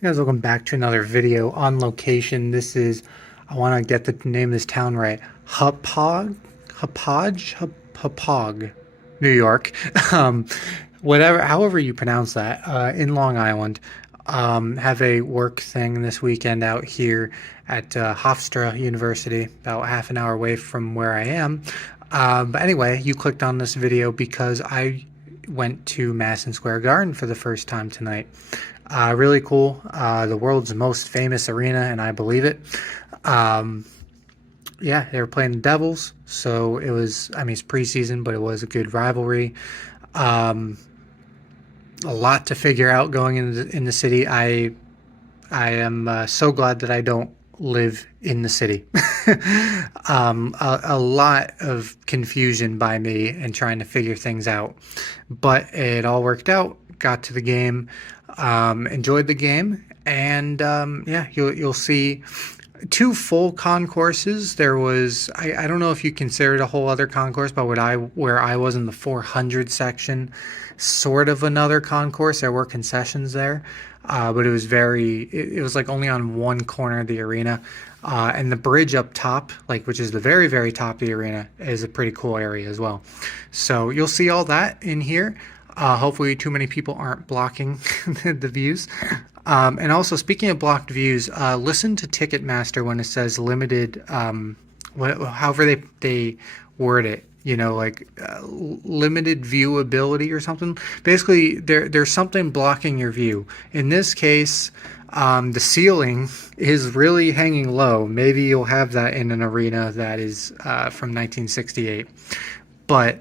Hey guys, welcome back to another video on location. This is, I want to get the name of this town right. Hauppauge, New York. Um, however you pronounce that, in Long Island. Have a work thing this weekend out here at Hofstra University, about half an hour away from where I am. But anyway, you clicked on this video because I went to Madison Square Garden for the first time tonight. Really cool. The world's most famous arena, and I believe it. Yeah, they were playing the Devils, so it was, I mean, it's preseason, but it was a good rivalry. Um, a lot to figure out going in the city. I am so glad that I don't live in the city. A lot of confusion by me and trying to figure things out, but it all worked out. Got to the game, enjoyed the game, and yeah, you'll see two full concourses. There was, I don't know if you consider it a whole other concourse, but where I was in the 400 section, sort of another concourse. There were concessions there, but it was it was like only on one corner of the arena. And the bridge up top, which is the very, very top of the arena, is a pretty cool area as well. So you'll see all that in here. Hopefully too many people aren't blocking the views. And also, speaking of blocked views, listen to Ticketmaster when it says limited, however they word it, limited viewability or something. Basically, there's something blocking your view. In this case, the ceiling is really hanging low. Maybe you'll have that in an arena that is from 1968. But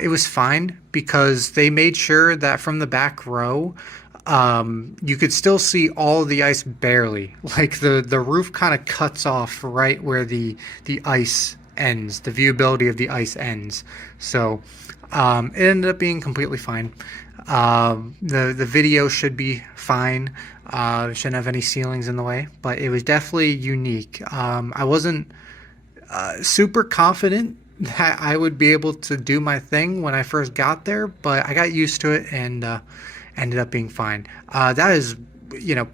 it was fine because they made sure that from the back row, you could still see all of the ice barely. Like the roof kind of cuts off right where the ice ends, the viewability of the ice ends. So it ended up being completely fine. The video should be fine. Shouldn't have any ceilings in the way, but it was definitely unique. I wasn't super confident that I would be able to do my thing when I first got there, but I got used to it and ended up being fine. That is,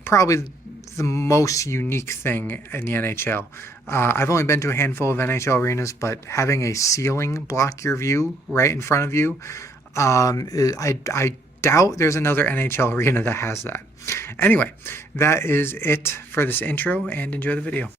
probably the most unique thing in the NHL. I've only been to a handful of NHL arenas, but having a ceiling block your view right in front of you, I doubt there's another NHL arena that has that. Anyway, that is it for this intro, and enjoy the video.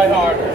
Right hard.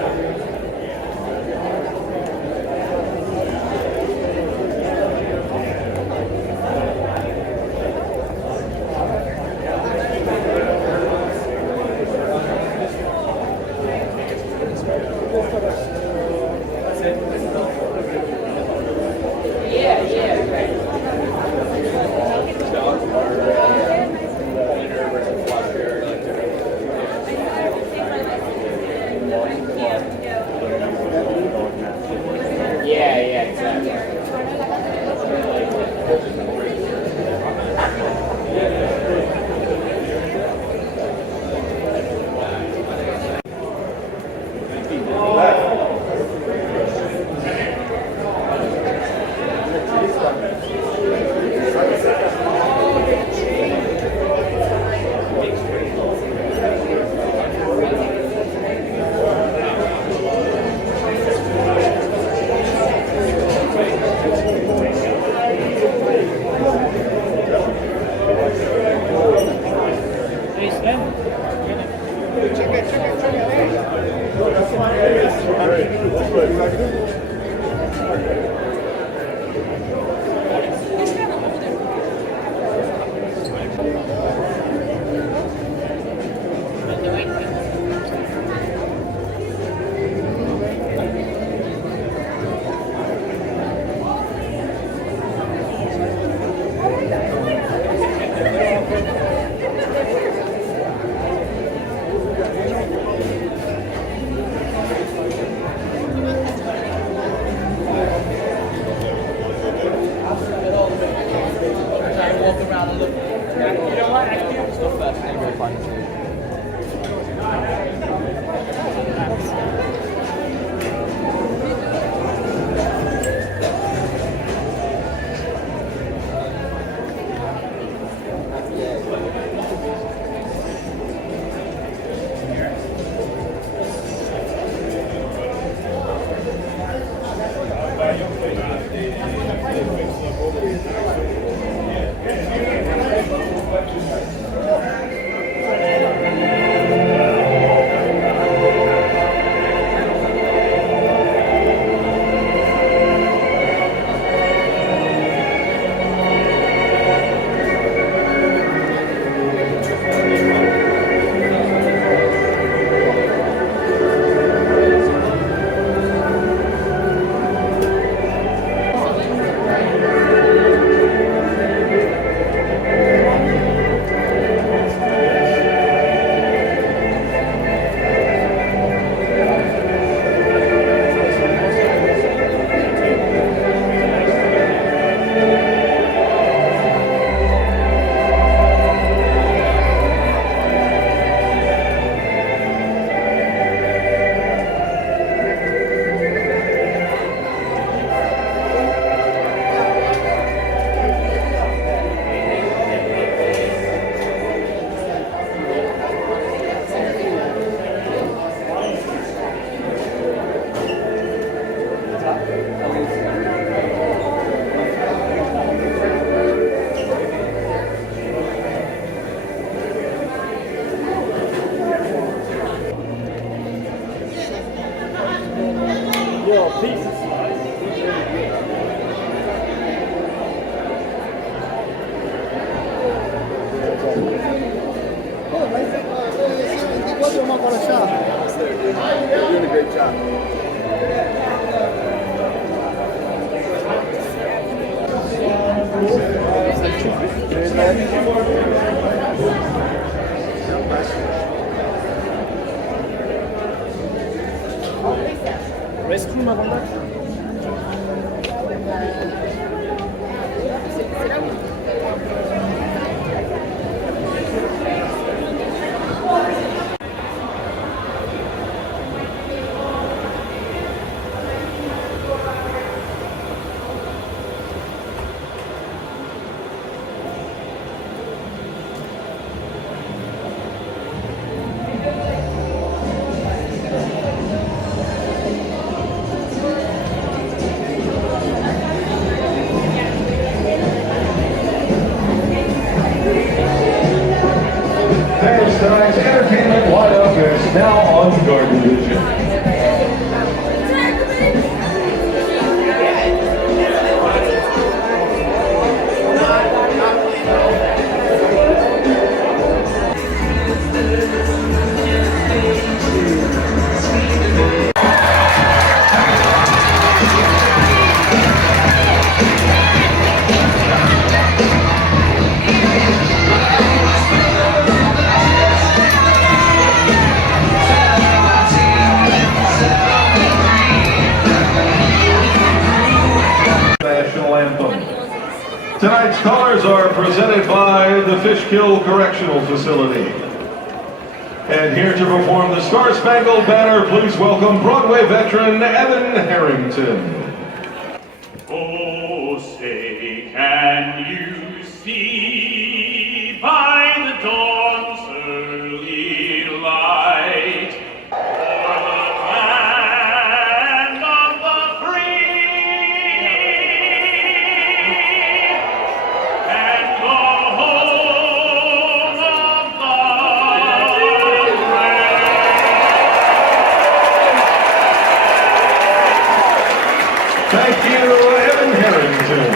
Restroom avant. Tonight's entertainment lineup is now on Garden division. National anthem. Tonight's colors are presented by the Fishkill Correctional Facility. And here to perform the Star-Spangled Banner, please welcome Broadway veteran Evan Harrington. Oh, say, can you see by the dawn's early light o'er the land of the free and the home of the brave? Thank you, Evan Harrington.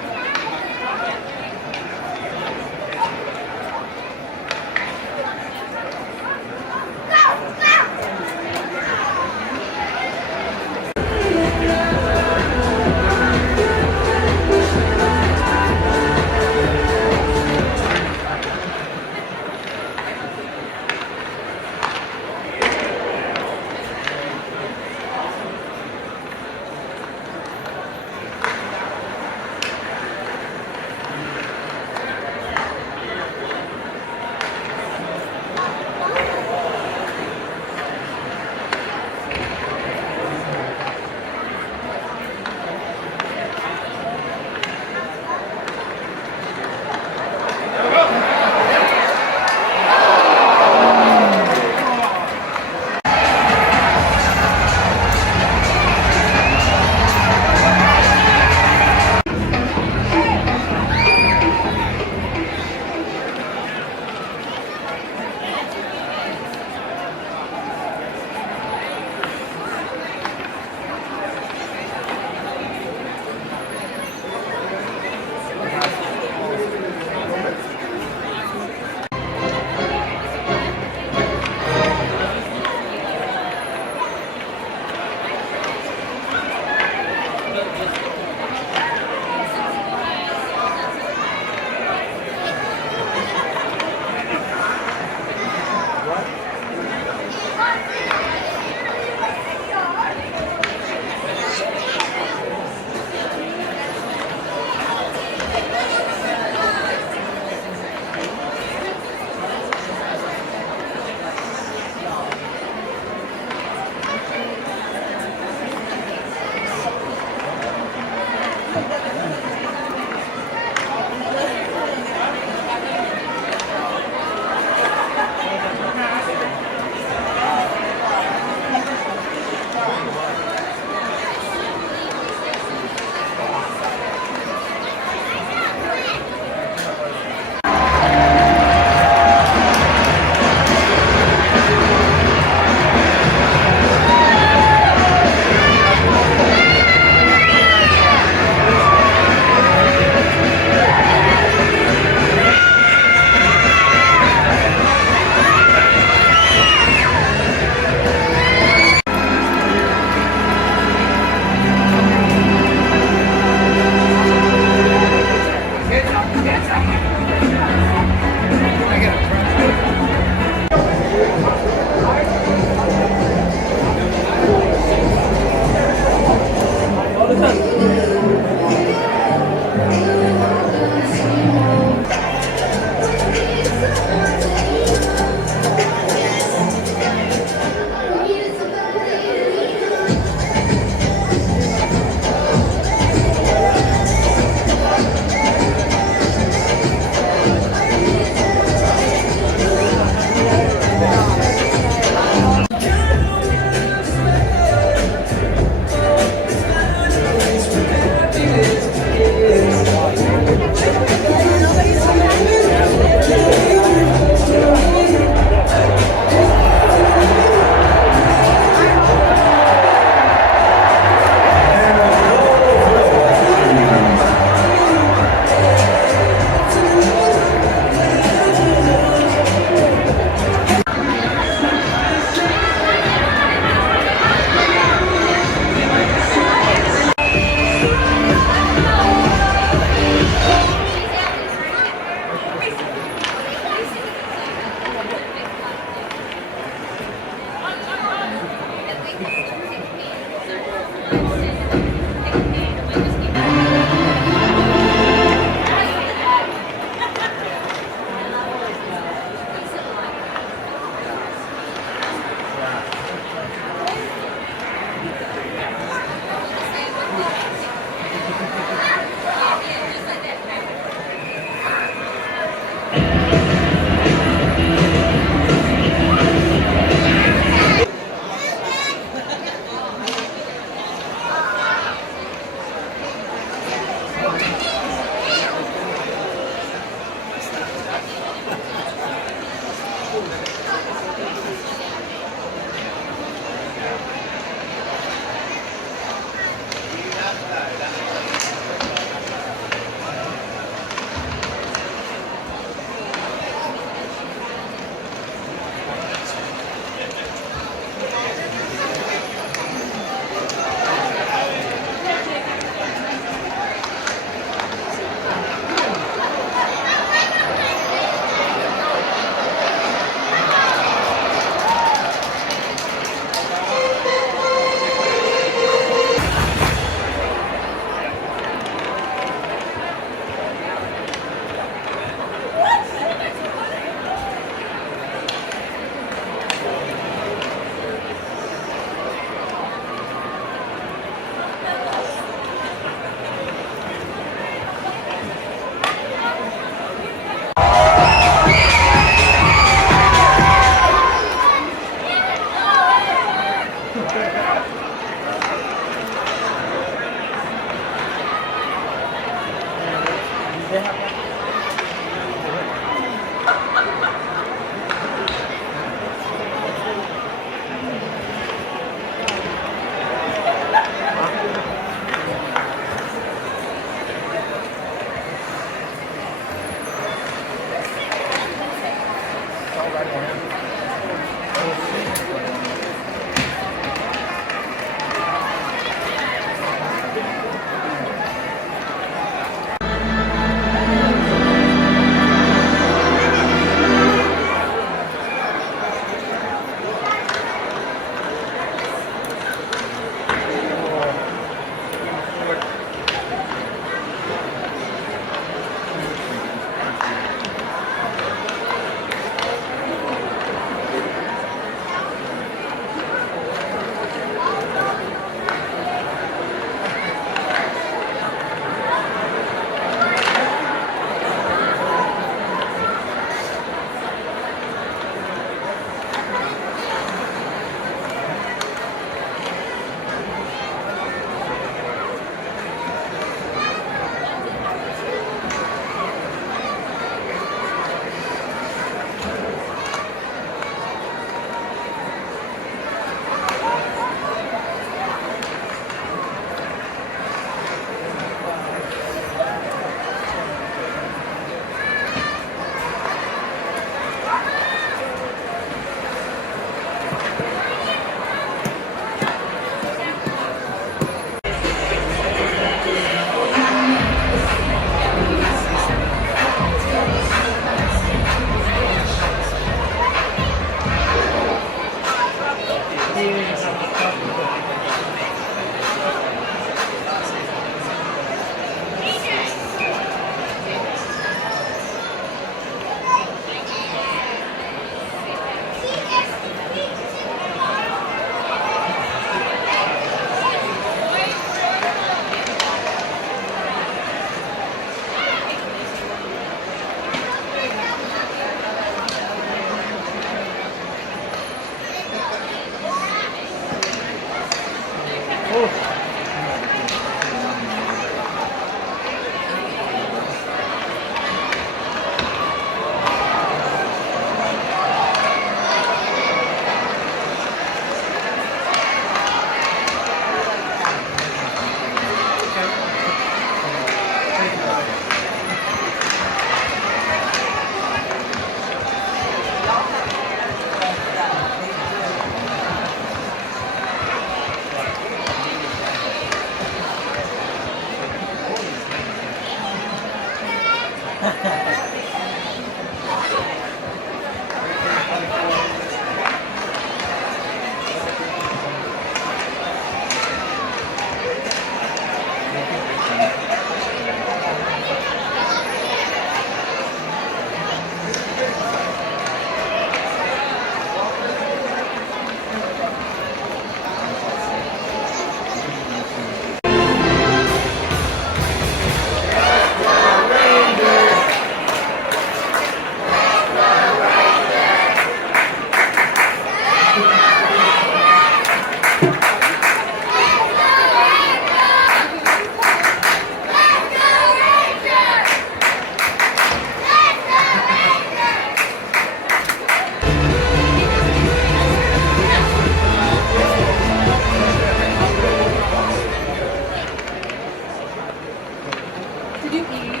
Did you eat?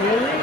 Really?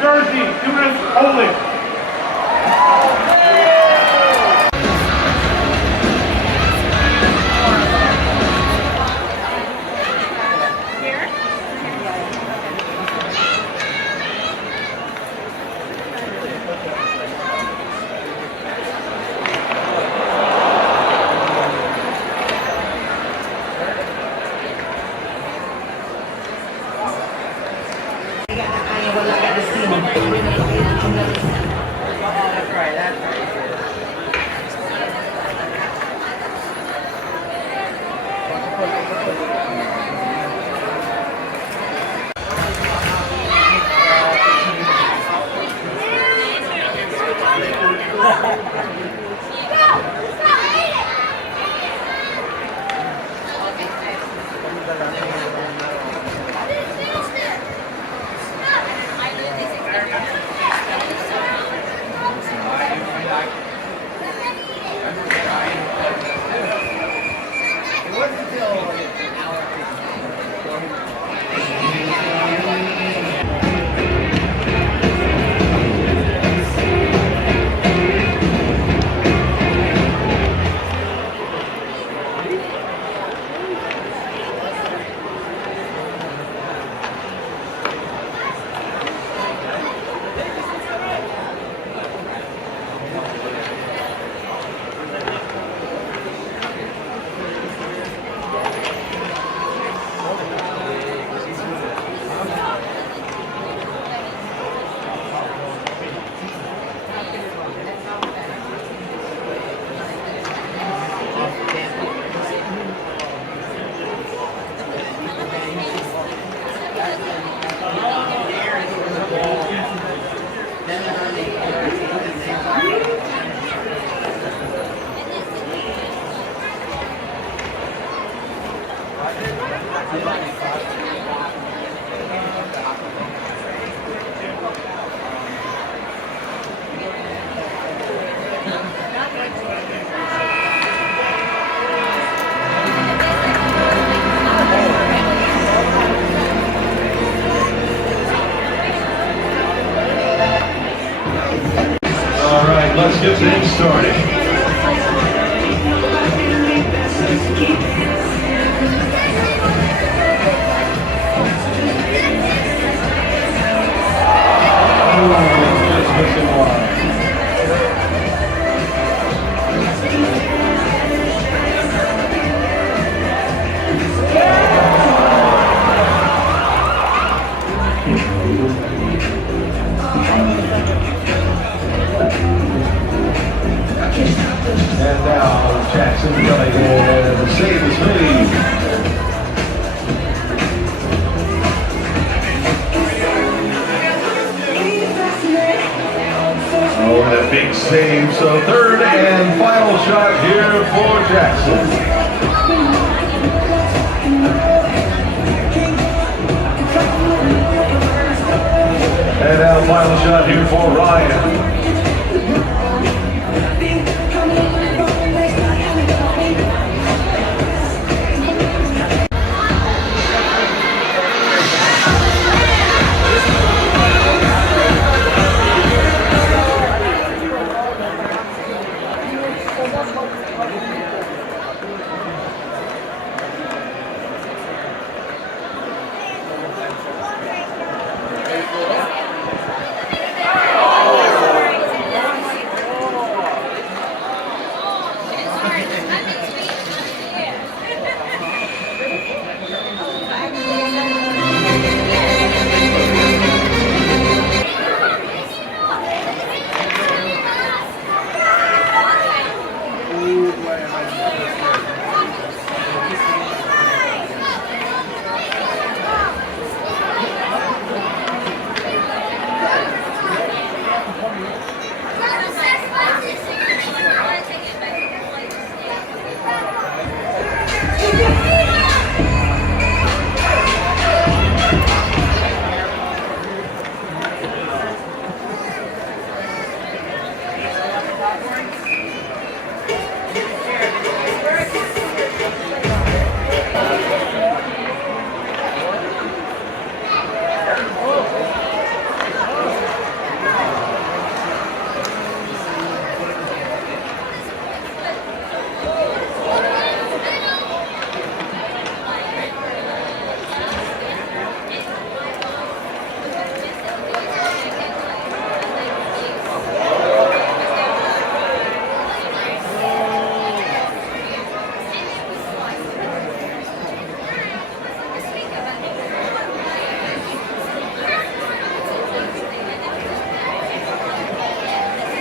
Jersey, students only. I know this is let's get things started. Just missing one. And now Jackson coming in. The save is made. Oh, and a big save. So third and final shot here for Jackson. And now final shot here for Ryan.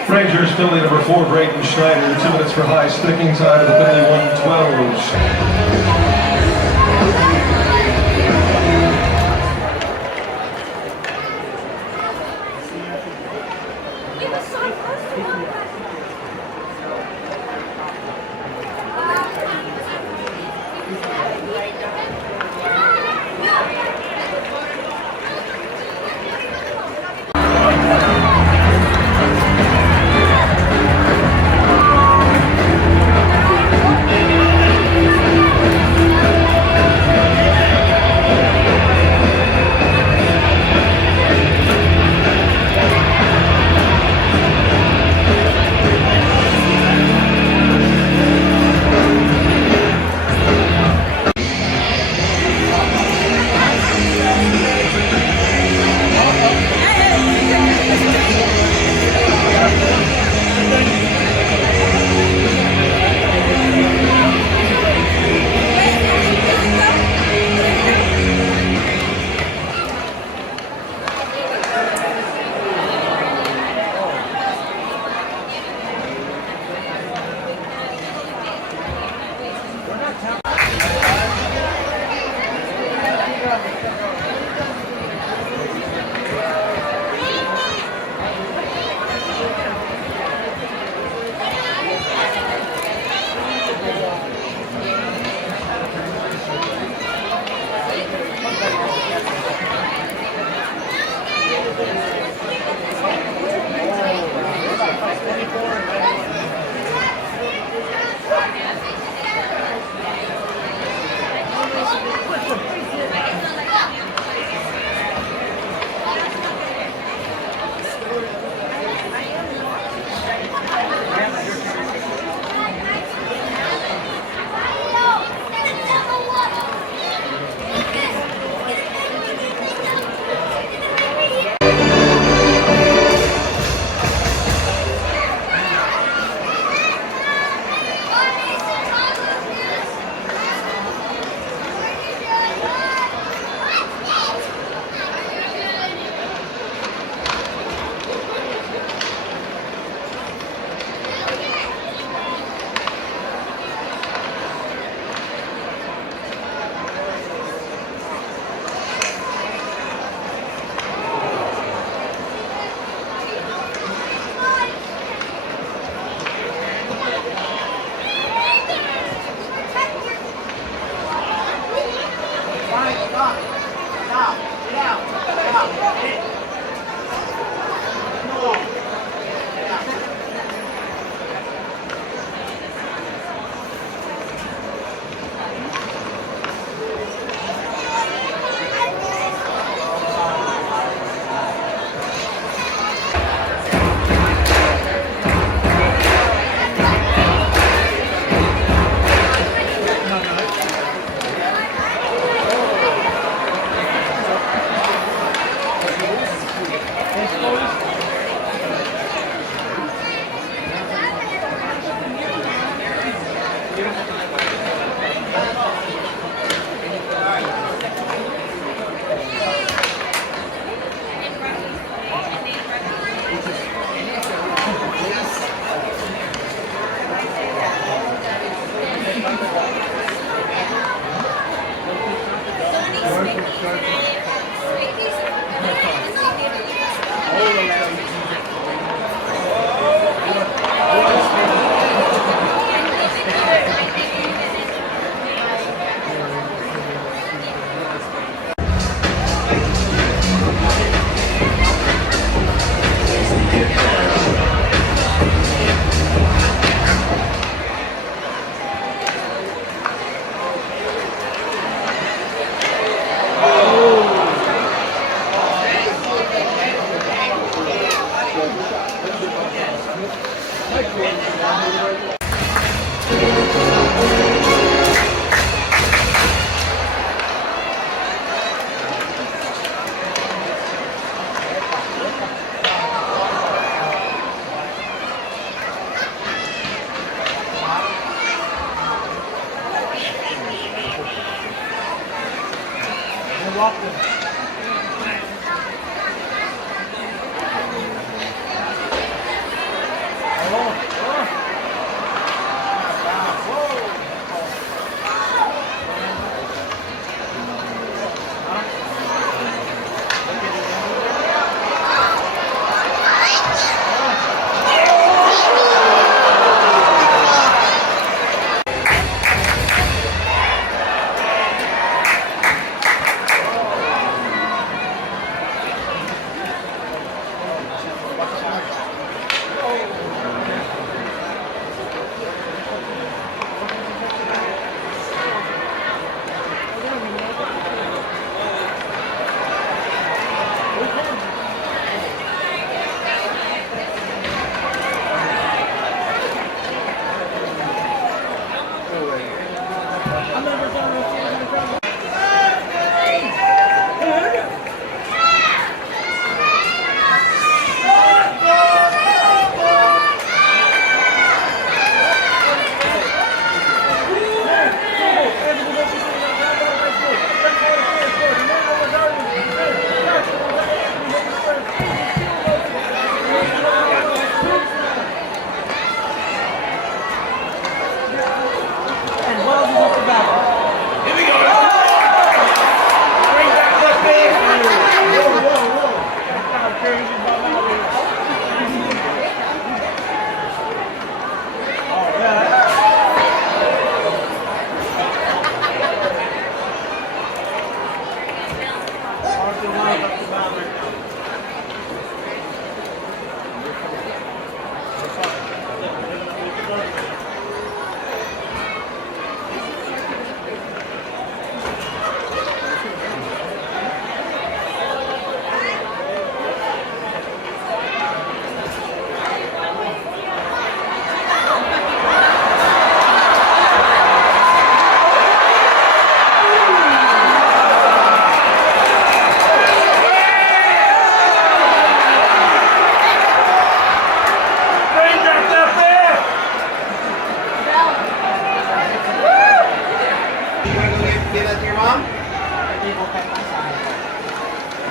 Rangers penalty number 4, Braden Schneider, 2 minutes for high sticking, time of the penalty 1:12.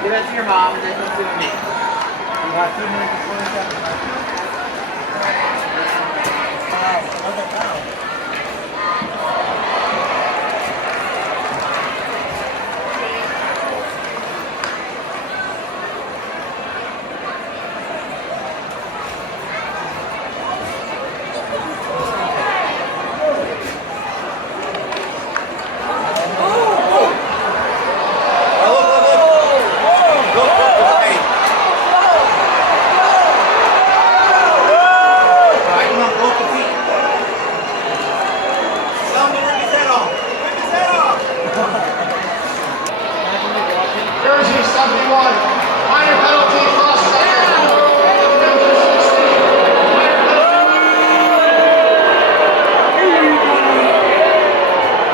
Give that to your mom and then come to me. You have 2 minutes and 20 seconds. Wow. Look, look, look. Minor penalty, cross second. Number 16.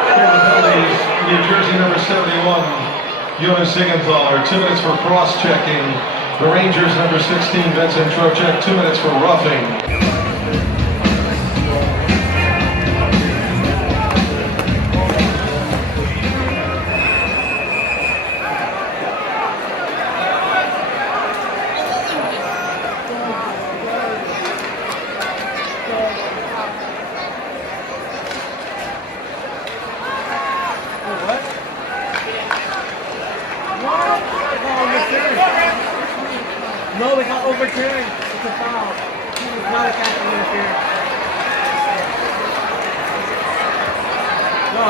Minor Penalties, New Jersey number 71, Jonas Siegenthaler, 2 minutes for cross-checking. The Rangers number 16, Vincent Trocek, 2 minutes for roughing. No, it got overturned. It's a foul. He was not a pass interference. No.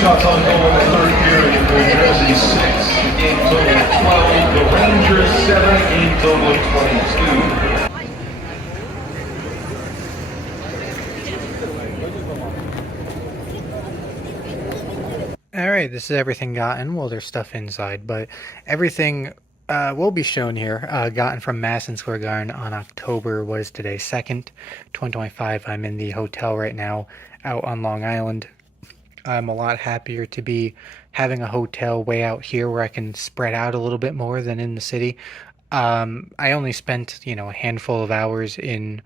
Shots on goal in the third period. New Jersey 6, game total of 12. The Rangers 7, game total of 22. All right, this is everything gotten. Well, there's stuff inside, but everything will be shown here. Gotten from Madison Square Garden on October, what is today, 2nd, 2025. I'm in the hotel right now out on Long Island. I'm a lot happier to be having a hotel way out here where I can spread out a little bit more than in the city. I only spent, a handful of hours in,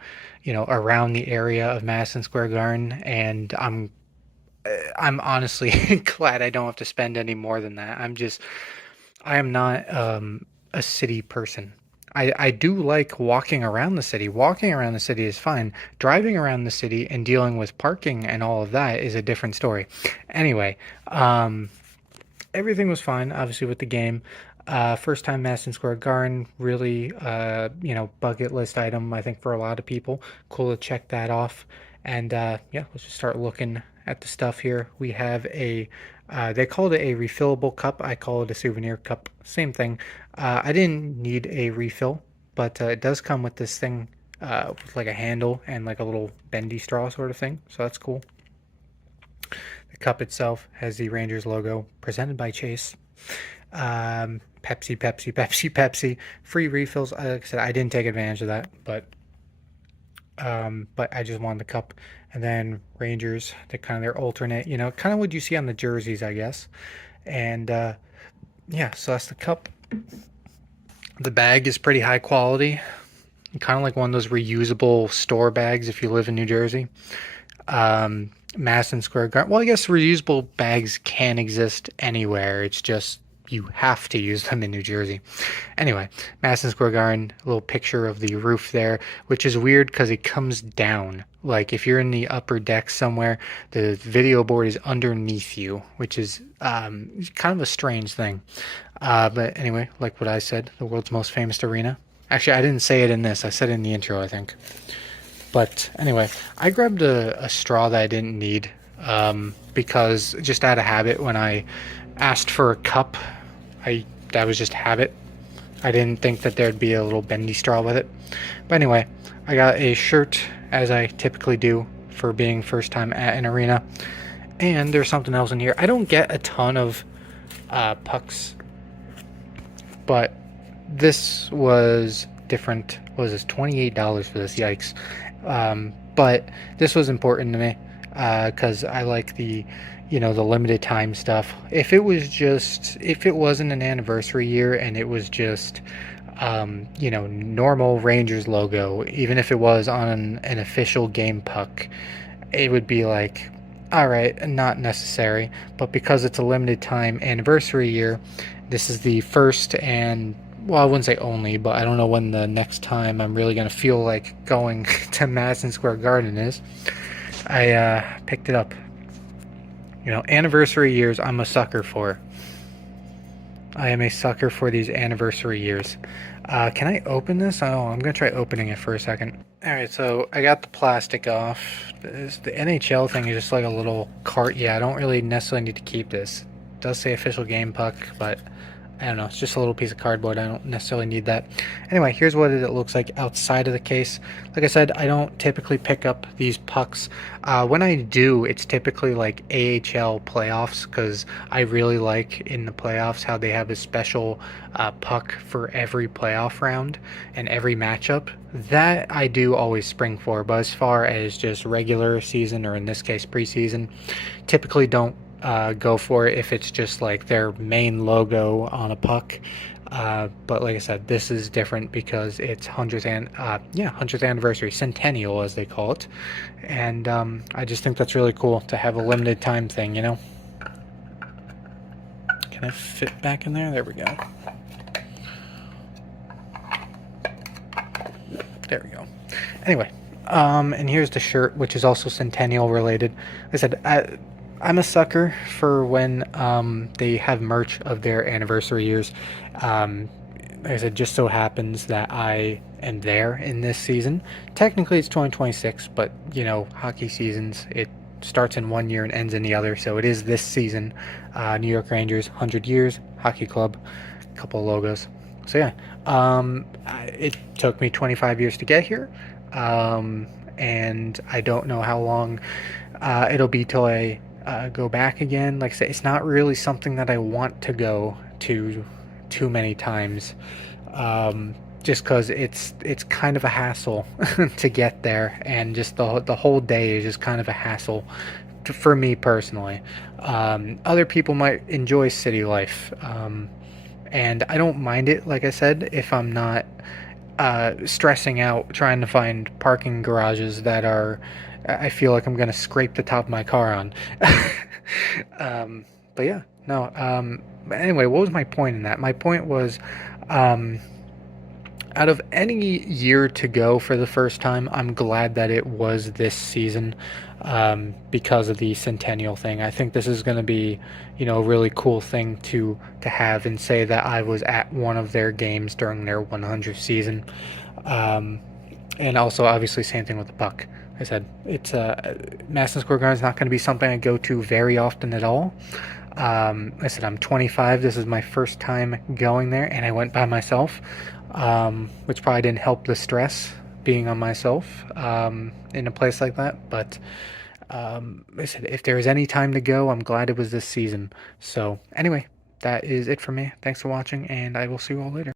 around the area of Madison Square Garden, and I'm honestly glad I don't have to spend any more than that. I am not a city person. I do like walking around the city. Walking around the city is fine. Driving around the city and dealing with parking and all of that is a different story. Anyway, everything was fine, obviously, with the game. First time Madison Square Garden, really, bucket list item, I think, for a lot of people. Cool to check that off. And, let's just start looking at the stuff here. We have they called it a refillable cup. I call it a souvenir cup. Same thing. I didn't need a refill, but it does come with this thing with like a handle and like a little bendy straw sort of thing. So that's cool. The cup itself has the Rangers logo, presented by Chase. Pepsi. Free refills. Like I said, I didn't take advantage of that, but I just wanted the cup. And then Rangers, they're kind of their alternate, kind of what you see on the jerseys, I guess. And so that's the cup. The bag is pretty high quality, kind of like one of those reusable store bags if you live in New Jersey. Madison Square Garden. Well, I guess reusable bags can exist anywhere. It's just you have to use them in New Jersey. Anyway, Madison Square Garden, a little picture of the roof there, which is weird because it comes down. Like if you're in the upper deck somewhere, the video board is underneath you, which is kind of a strange thing. But anyway, like what I said, the world's most famous arena. Actually, I didn't say it in this. I said it in the intro, I think. But anyway, I grabbed a straw that I didn't need because just out of habit, when I asked for a cup, that was just habit. I didn't think that there'd be a little bendy straw with it. But anyway, I got a shirt, as I typically do for being first time at an arena. And there's something else in here. I don't get a ton of pucks, but this was different. What was this? $28 for this? Yikes. But this was important to me because I like the limited time stuff. If it wasn't an anniversary year and it was just normal Rangers logo, even if it was on an official game puck, it would be like, all right, not necessary. But because it's a limited time anniversary year This is the first and, well, I wouldn't say only, but I don't know when the next time I'm really going to feel like going to Madison Square Garden is. I picked it up. You know, anniversary years I'm a sucker for. I am a sucker for these anniversary years. Can I open this? Oh, I'm going to try opening it for a second. Alright, so I got the plastic off. The NHL thing is just like a little cart. Yeah, I don't really necessarily need to keep this. It does say official game puck, but I don't know. It's just a little piece of cardboard. I don't necessarily need that. Anyway, here's what it looks like outside of the case. Like I said, I don't typically pick up these pucks. When I do, it's typically like AHL playoffs, because I really like in the playoffs how they have a special puck for every playoff round and every matchup. That I do always spring for, but as far as just regular season, or in this case preseason, typically don't go for it if it's just like their main logo on a puck. But like I said, this is different because it's 100th anniversary, centennial as they call it, and I just think that's really cool to have a limited time thing, you know. Can I fit back in there? There we go. There we go. Anyway, and here's the shirt, which is also centennial related. Like I said, I'm a sucker for when they have merch of their anniversary years. Like I said, just so happens that I am there in this season. Technically, it's 2026, but you know, hockey seasons, it starts in one year and ends in the other. So it is this season. New York Rangers, 100 years, hockey club, a couple of logos. So yeah, it took me 25 years to get here, and I don't know how long it'll be till I go back again. Like I say, it's not really something that I want to go to too many times, just because it's kind of a hassle to get there, and just the whole day is just kind of a hassle for me personally. Other people might enjoy city life, and I don't mind it, like I said, if I'm not stressing out trying to find parking garages that are, I feel like I'm gonna scrape the top of my car on. But yeah, no. But anyway, what was my point in that? My point was, out of any year to go for the first time, I'm glad that it was this season, because of the centennial thing. I think this is going to be, you know, a really cool thing to have and say that I was at one of their games during their 100th season. And also, obviously, same thing with the puck. I said, it's Madison Square Garden is not going to be something I go to very often at all. I said, I'm 25. This is my first time going there, and I went by myself, which probably didn't help the stress being on myself in a place like that. But I said, if there's any time to go, I'm glad it was this season. So anyway, that is it for me. Thanks for watching, and I will see you all later.